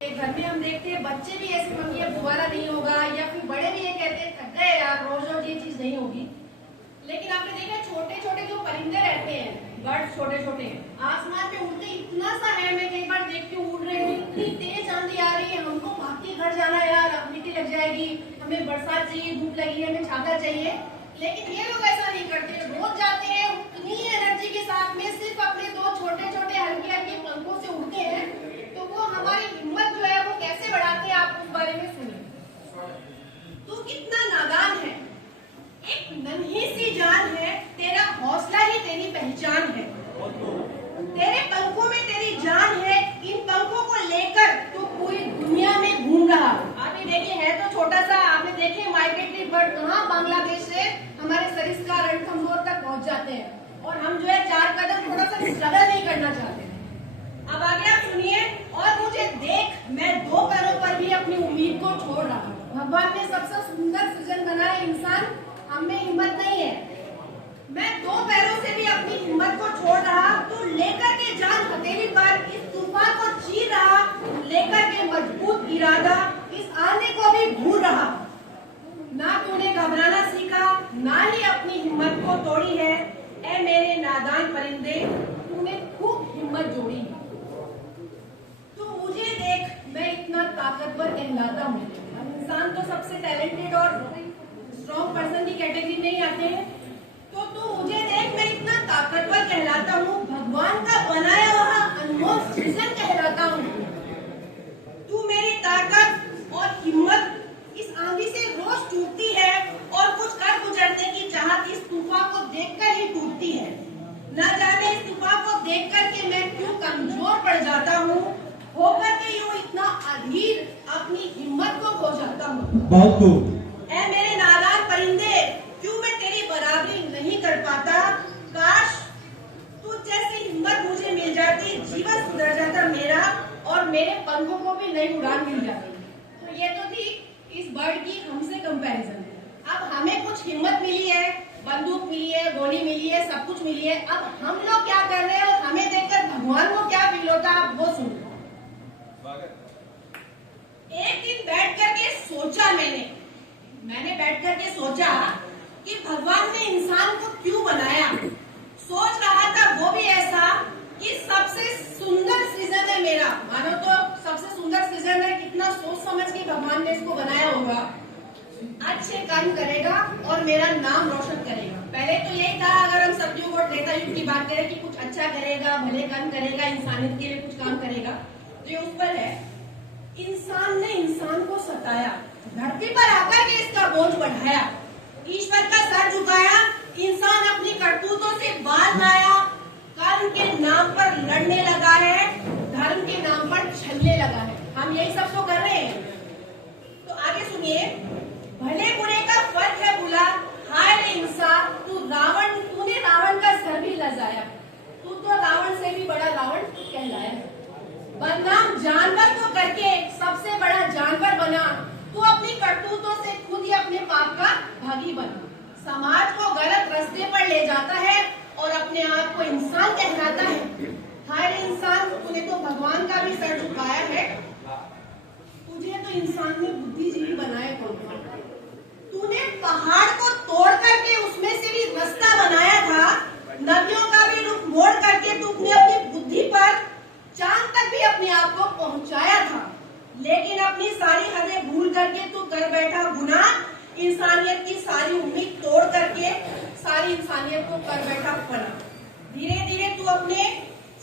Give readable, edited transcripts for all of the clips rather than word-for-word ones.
घर में हम देखते हैं बच्चे भी ऐसे मम्मी अब दोबारा नहीं होगा, या फिर बड़े भी ये कहते हैं थक गए यार, रोज रोज ये चीज नहीं होगी। लेकिन आपने देखा छोटे छोटे जो परिंदे रहते हैं, बर्ड छोटे छोटे आसमान में उड़ते इतना सा है, मैं कई बार देखती हूँ उड़ रहे हैं, इतनी तेज आंधी आ रही है, हमको भाग के घर जाना है यार, मिट्टी लग जाएगी, हमें बरसात चाहिए, धूप लगी है, हमें छाता चाहिए। लेकिन ये लोग ऐसा नहीं करते, रोज जाते हैं उतनी एनर्जी के साथ में, सिर्फ अपने दो छोटे छोटे हल्के हल्के पंखों से उड़ते हैं। तो वो हमारी हिम्मत जो है वो कैसे बढ़ाते हैं, आप उस बारे में सुनिए। तू कितना नादान है, एक नन्ही सी जान है, तेरा हौसला ही तेरी पहचान है, तेरे पंखों में तेरी जान है, इन पंखों को लेकर तू पूरी दुनिया में घूम रहा। आपने देखे है तो छोटा सा, आपने देखे माइग्रेटरी बर्ड कहाँ बांग्लादेश से हमारे सरिस्का रणथंभौर तक पहुंच जाते हैं, और हम जो है 4 कदम थोड़ा सा स्ट्रगल नहीं करना चाहते। अब आगे आप सुनिए। और मुझे देख, मैं 2 पैरों पर भी अपनी उम्मीद को छोड़ रहा हूँ। भगवान ने सबसे सुंदर सृजन बनाया इंसान, हमें हिम्मत नहीं है। मैं 2 पैरों से भी अपनी हिम्मत को छोड़ रहा, तू लेकर के जान हथेली पर इस तूफान को चीर रहा, लेकर के मजबूत इरादा इस आने को भी भूल रहा। ना तूने घबराना सीखा, ना ही अपनी हिम्मत को तोड़ी है। ऐ मेरे नादान परिंदे, तूने खूब हिम्मत जोड़ी है। तू मुझे देख, मैं इतना ताकतवर कहलाता हूँ। हम इंसान तो सबसे टैलेंटेड और स्ट्रॉन्ग पर्सन की कैटेगरी में ही आते हैं। तो तू मुझे देख, मैं इतना ताकतवर कहलाता हूँ, भगवान का बनाया हुआ अनमोल सृजन कहलाता हूँ। तू मेरी ताकत और हिम्मत इस आंधी से रोज टूटती है, और कुछ कर गुजरने की चाहत इस तूफान को देखकर ही टूटती है। न जाने इस तूफान को देख कर के मैं क्यों कमजोर पड़ जाता हूँ, होकर के यूं इतना अधीर अपनी हिम्मत को खो जाता हूँ। ऐ मेरे नादान परिंदे, क्यों मैं तेरी बराबरी नहीं कर पाता। काश तू जैसी हिम्मत मुझे मिल जाती, जीवन सुधर जाता मेरा, और मेरे पंखों को भी नई उड़ान मिल जाती। तो ये तो थी इस बर्ड की हमसे कंपैरिजन। अब हमें कुछ हिम्मत मिली है, बंदूक मिली है, गोली मिली है, सब कुछ मिली है। अब हम लोग क्या कर रहे हैं और हमें देखकर भगवान को क्या फील होता है, आप वो सुनो। एक दिन बैठ करके सोचा, मैंने बैठ करके सोचा कि भगवान ने इंसान को क्यों बनाया। सोच रहा था वो भी ऐसा कि सबसे सुंदर सृजन है मेरा, मानो तो सबसे सुंदर सृजन है, कितना सोच समझ के भगवान ने इसको बनाया होगा। अच्छे कर्म करेगा और मेरा नाम रोशन करेगा। पहले तो यही था, अगर हम सतयुग और त्रेता युग की बात करें कि कुछ अच्छा करेगा, भले कर्म करेगा, इंसानियत के लिए कुछ काम करेगा, तो ये उस पर है। इंसान ने इंसान को सताया, धरती पर आकर के इसका बोझ बढ़ाया, ईश्वर का सर झुकाया, इंसान अपनी करतूतों से बाल लाया, कर्म के नाम पर लड़ने लगा है, धर्म के नाम पर छलने लगा है। हम यही सब तो कर रहे हैं। तो आगे सुनिए। भले बुरे का फर्क है बुला, हाय रे इंसान, तूने रावण का सर भी लजाया, तू तो रावण से भी बड़ा रावण कहलाया। बदनाम जानवर को करके सबसे बड़ा जानवर बना, तू अपनी करतूतों से खुद ही अपने पाप का भागी बना। समाज को गलत रास्ते पर ले जाता है और अपने आप को इंसान कहलाता है। हाय रे इंसान, तूने तो भगवान का भी सर झुकाया है, तुझे तो इंसान ने बुद्धिजीवी बनाया। तूने पहाड़ को तोड़ करके उसमें से भी रास्ता बनाया था, नदियों का भी रुख मोड़ करके तूने अपनी बुद्धि पर चांद तक भी अपने आप को पहुंचाया था। लेकिन अपनी सारी हदें भूल करके तू कर बैठा गुनाह, इंसानियत की सारी उम्मीद तोड़ करके सारी इंसानियत को कर बैठा फना। धीरे धीरे तू अपने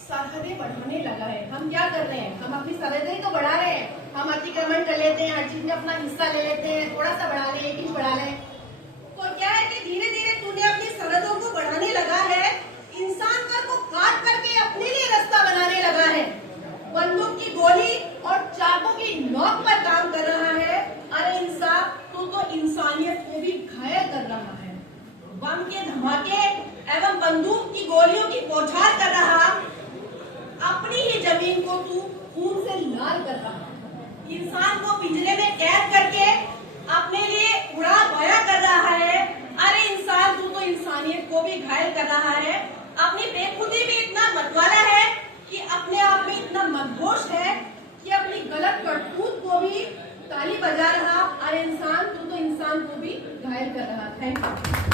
सरहदें बढ़ाने लगा है। हम क्या कर रहे हैं, हम अपनी सरहदें तो बढ़ा रहे हैं, हम अतिक्रमण कर लेते हैं, हर चीज में अपना हिस्सा ले लेते हैं, थोड़ा सा बढ़ा ले, 1 इंच बढ़ा ले। तो क्या है कि धीरे धीरे तूने अपनी सरहदों को बढ़ाने लगा है, इंसान पर को काट करके अपने लिए रास्ता बनाने लगा है, बंदूक की गोली और चाकू की नोक पर काम कर रहा है। अरे इंसान, तू तो इंसानियत को भी घायल कर रहा है, बम के धमाके एवं बंदूक की गोलियों की बौछार कर रहा, अपनी ही जमीन को तू खून से लाल कर रहा, इंसान को पिंजरे में कैद करके अपने लिए उड़ा बया कर रहा है। अरे इंसान, तू तो इंसानियत को भी घायल कर रहा है, अपनी बेखुदी भी इतना मतवाला है कि अपने आप में इतना मदहोश है कि अपनी गलत करतूत को भी ताली बजा रहा और इंसान को भी घायल कर रहा। Thank you.